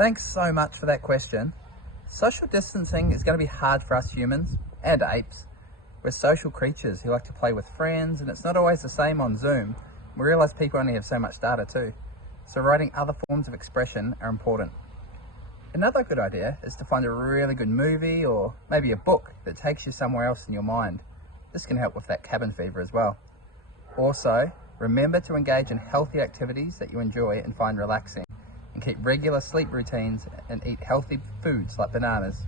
Thanks so much for that question. Social distancing is going to be hard for us humans and apes. We're social creatures who like to play with friends, and it's not always the same on Zoom. We realise people only have so much data too, so writing other forms of expression are important. Another good idea is to find a really good movie or maybe a book that takes you somewhere else in your mind. This can help with that cabin fever as well. Also, remember to engage in healthy activities that you enjoy and find relaxing, and keep regular sleep routines and eat healthy foods like bananas.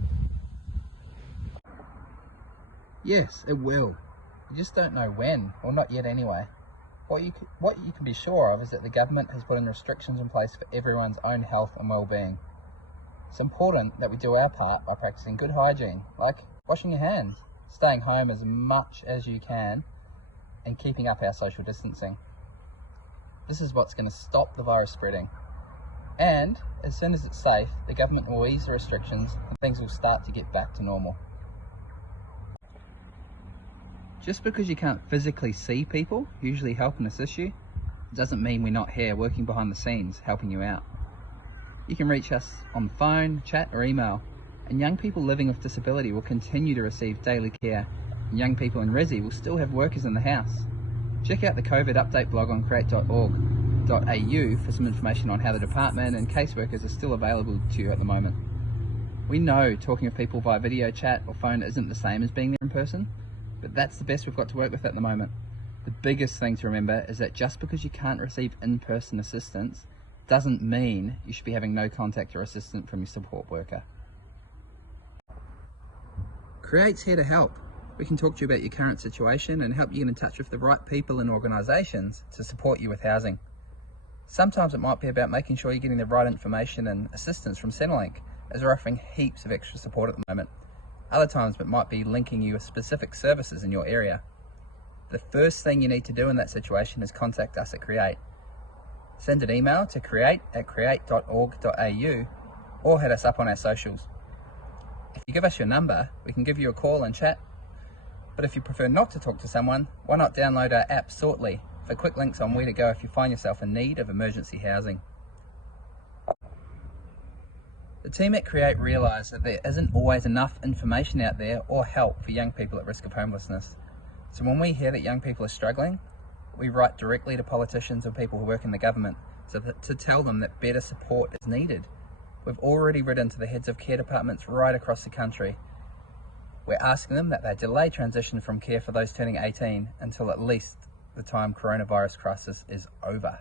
Yes, it will. You just don't know when, or not yet anyway. What you can be sure of is that the government has put in restrictions in place for everyone's own health and well-being. It's important that we do our part by practicing good hygiene, like washing your hands, staying home as much as you can, and keeping up our social distancing. This is what's going to stop the virus spreading. And as soon as it's safe, the government will ease the restrictions and things will start to get back to normal. Just because you can't physically see people usually help and assist you, doesn't mean we're not here working behind the scenes helping you out. You can reach us on phone, chat or email, and young people living with disability will continue to receive daily care, and young people in Resi will still have workers in the house. Check out the COVID update blog on create.org.au for some information on how the department and caseworkers are still available to you at the moment. We know talking with people via video chat or phone isn't the same as being there in person, but that's the best we've got to work with at the moment. The biggest thing to remember is that just because you can't receive in-person assistance doesn't mean you should be having no contact or assistance from your support worker. Create's here to help. We can talk to you about your current situation and help you get in touch with the right people and organisations to support you with housing. Sometimes it might be about making sure you're getting the right information and assistance from Centrelink, as we're offering heaps of extra support at the moment. Other times it might be linking you with specific services in your area. The first thing you need to do in that situation is contact us at Create. Send an email to create@create.org.au or hit us up on our socials. If you give us your number, we can give you a call and chat. But if you prefer not to talk to someone, why not download our app Sortly for quick links on where to go if you find yourself in need of emergency housing. The team at Create realise that there isn't always enough information out there or help for young people at risk of homelessness. So when we hear that young people are struggling, we write directly to politicians or people who work in the government to tell them that better support is needed. We've already written to the heads of care departments right across the country. We're asking them that they delay transition from care for those turning 18 until at least the time coronavirus crisis is over.